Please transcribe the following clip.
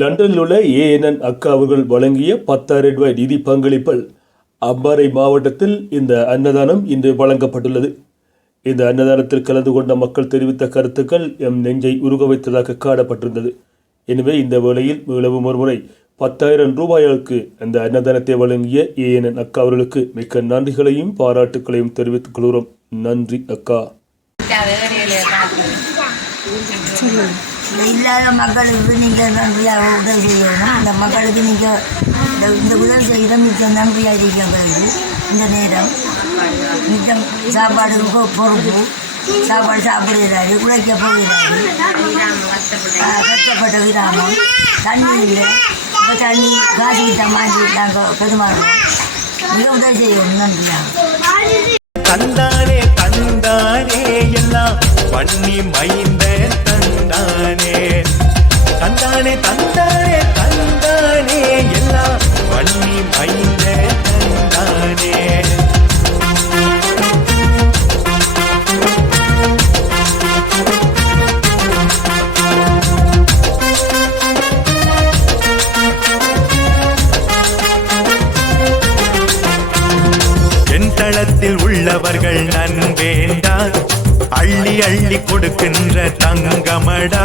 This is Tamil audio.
லண்டனில் உள்ள ஏஎன்என் அக்கா அவர்கள் வழங்கிய பத்தாயிரம் ரூபாய் நிதி பங்களிப்பில் அம்பாறை மாவட்டத்தில் இந்த அன்னதானம் இன்று வழங்கப்பட்டுள்ளது. இந்த அன்னதானத்தில் கலந்து கொண்ட மக்கள் தெரிவித்த கருத்துக்கள் எம் நெஞ்சை உருக வைத்ததாக காணப்பட்டிருந்தது. எனவே இந்த வேளையில் மீளவும் ஒருமுறை பத்தாயிரம் ரூபாய்களுக்கு அந்த அன்னதானத்தை வழங்கிய ஏஎன்என் அக்கா அவர்களுக்கு மிக்க நன்றிகளையும் பாராட்டுக்களையும் தெரிவித்துக் கொள்கிறோம். நன்றி அக்கா. இல்லாத மக்களுக்கு நீங்கள் நன்றியாக உதவி செய்யணும். அந்த மக்களுக்கு நீங்கள் இந்த இந்த உதவி செய்த மிச்சம் நன்றியாக இருக்கு இந்த நேரம் மிச்சம் சாப்பாடுக்கு பொறுப்பு. சாப்பாடு சாப்பிடுகிறாரு உழைக்க போகிறாரு. கஷ்டப்பட்ட கிராமம். தண்ணி இல்லை. இப்போ தண்ணி காசு கிட்ட மாற்றி நாங்கள் பெருமாறோம் மிக உதவி செய்யணும் நன்றியாக தந்தானே தந்தானே எல்லாம் பண்ணி மைந்த தந்தானே தந்தானே தந்தானே. எல்லாம் பண்ணி மைந்த தந்தானே. என் தளத்தில் உள்ளவர்கள் நன்வேண்டா அள்ளி அள்ளி கொடுக்கின்ற தங்கமடா.